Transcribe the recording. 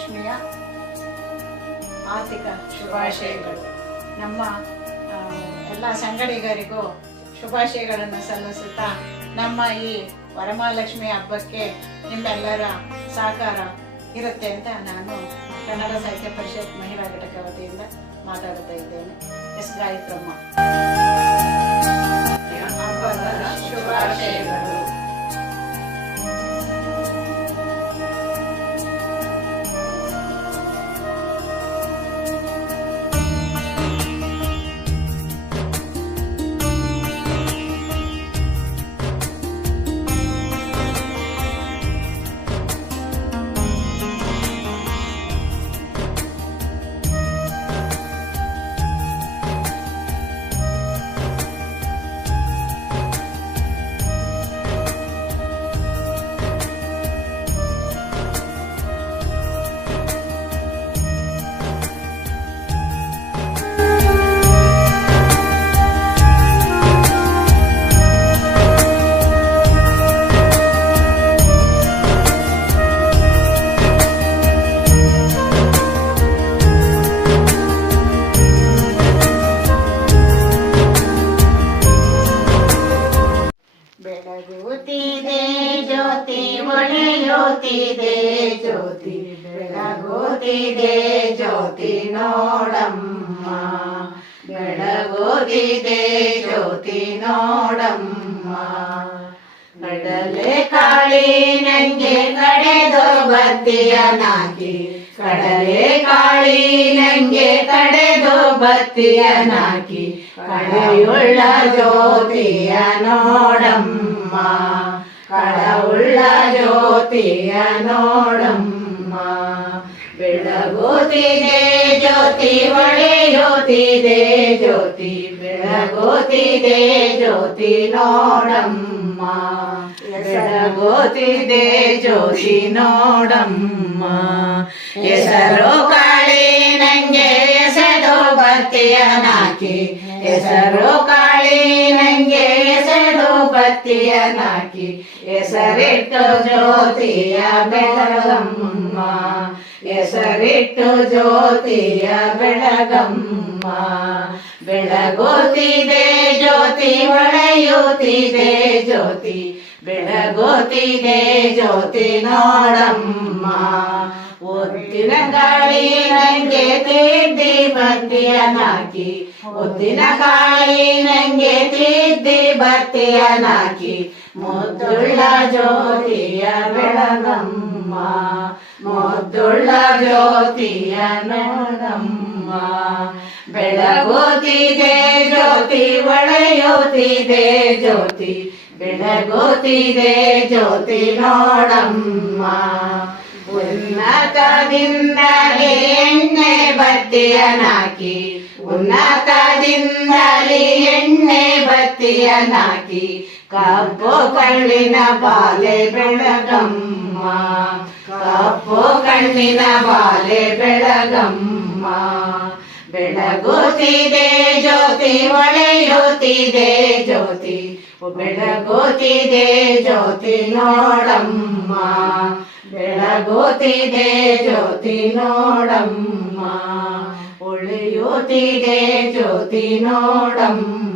ವರಮಹಾಲಕ್ಷ್ಮಿಯ ಆರ್ಥಿಕ ಶುಭಾಶಯಗಳು. ನಮ್ಮ ಎಲ್ಲ ಸಂಗಡಿಗರಿಗೂ ಶುಭಾಶಯಗಳನ್ನು ಸಲ್ಲಿಸುತ್ತಾ ನಮ್ಮ ಈ ವರಮಹಾಲಕ್ಷ್ಮಿ ಹಬ್ಬಕ್ಕೆ ನಿಮ್ಮೆಲ್ಲರ ಸಹಕಾರ ಇರುತ್ತೆ ಅಂತ ನಾನು ಕನ್ನಡ ಸಾಹಿತ್ಯ ಪರಿಷತ್ ಮಹಿಳಾ ಘಟಕ ವತಿಯಿಂದ ಮಾತಾಡುತ್ತಾ ಇದ್ದೇನೆ. ಎಸ್ ಗಾಯತ್ರಮ್ಮ. ಹಬ್ಬದ ಶುಭಾಶಯಗಳು. ಬೆಳಗುತ್ತಿದೆ ಜ್ಯೋತಿ ಒಳೆಯುತ್ತಿದೆ ಜ್ಯೋತಿ ಬೆಳಗುತ್ತಿದೆ ಜ್ಯೋತಿ ನೋಡಮ್ಮ, ಬೆಳಗುತ್ತಿದೆ ಜ್ಯೋತಿ ನೋಡಮ್ಮ. ಕಡಲೆ ಕಾಳಿ ನಂಗೆ ಕಡೆದು ಬತ್ತಿಯನಾಕಿ, ಕಡಲೆ ಕಾಳಿ ನಂಗೆ ಕಡೆದು ಬತ್ತಿಯನಾಕಿ, ಕಳೆಯುಳ್ಳ ಜ್ಯೋತಿಯ ನೋಡಮ್ಮ, ಕಳವುಳ್ಳ ಜ್ಯೋತಿಯ ನೋಡಮ್ಮ. ಬೆಳಗುತ್ತಿದೆ ಜ್ಯೋತಿ ಒಳೆಯುತ್ತಿದೆ ಜ್ಯೋತಿ ಬೆಳಗುತ್ತಿದೆ ಜ್ಯೋತಿ ನೋಡಮ್ಮ, ಬೆಳಗುತ್ತಿದೆ ಜ್ಯೋತಿ ನೋಡಮ್ಮ. ಹೆಸರು ಕಾಳಿ ನಂಗೆ ಎಸೆದು ಬತ್ತಿಯನಾಕಿ, ಹೆಸರು ಕಾಳಿ ನಂಗೆ ಎಸೆದು ಬತ್ತಿಯನಾಕಿ, ಹೆಸರಿಟ್ಟು ಜ್ಯೋತಿಯ ಬೆಳಗಮ್ಮ, ಹೆಸರಿಟ್ಟು ಜ್ಯೋತಿಯ ಬೆಳಗಮ್ಮ. ಬೆಳಗುತ್ತಿದೆ ಜ್ಯೋತಿ ಒಳೆಯುತ್ತಿದೆ ಜ್ಯೋತಿ ಬೆಳಗುತ್ತಿದೆ ಜ್ಯೋತಿ ನೋಡಮ್ಮ. ಒತ್ತಿನ ಗಾಳಿ ನಂಗೆ ತಿದ್ದಿ ಬತ್ತಿಯನಾಕಿ, ಒತ್ತಿನ ಗಾಳಿ ನಂಗೆ ತಿದ್ದಿ ಬತ್ತಿಯನಾಕಿ, ಮುದ್ದುಳ್ಳ ಜ್ಯೋತಿಯ ಬೆಳಗಮ್ಮ, ಮುದ್ದುಳ್ಳ ಜ್ಯೋತಿಯ ನೋಡಮ್ಮ. ಬೆಳಗುತ್ತಿದೆ ಜ್ಯೋತಿ ಒಳೆಯುತ್ತಿದೆ ಜ್ಯೋತಿ ಬೆಳಗುತ್ತಿದೆ ಜ್ಯೋತಿ ನೋಡಮ್ಮ. ಉನ್ನತದಿಂದಲೇ ಎಣ್ಣೆ ಬತ್ತಿಯನಾಕಿ, ಉನ್ನತದಿಂದಲೇ ಎಣ್ಣೆ ಬತ್ತಿಯನಾಕಿ, ಕಪ್ಪು ಕಣ್ಣಿನ ಬಾಲೆ ಬೆಳಗಮ್ಮ, ಕಪ್ಪು ಕಣ್ಣಿನ ಬಾಲೆ ಬೆಳಗಮ್ಮ. ಬೆಳಗುತ್ತಿದೆ ಜ್ಯೋತಿ ಒಳೆಯುತ್ತಿದೆ ಜ್ಯೋತಿ ಬೆಳಗುತ್ತಿದೆ ಜ್ಯೋತಿ ನೋಡಮ್ಮ, ಬೆಳಗುತ್ತಿದೆ ಜ್ಯೋತಿ ನೋಡಮ್ಮ, ಉಳಿಯುತ್ತಿದೆ ಜ್ಯೋತಿ ನೋಡಮ್ಮ.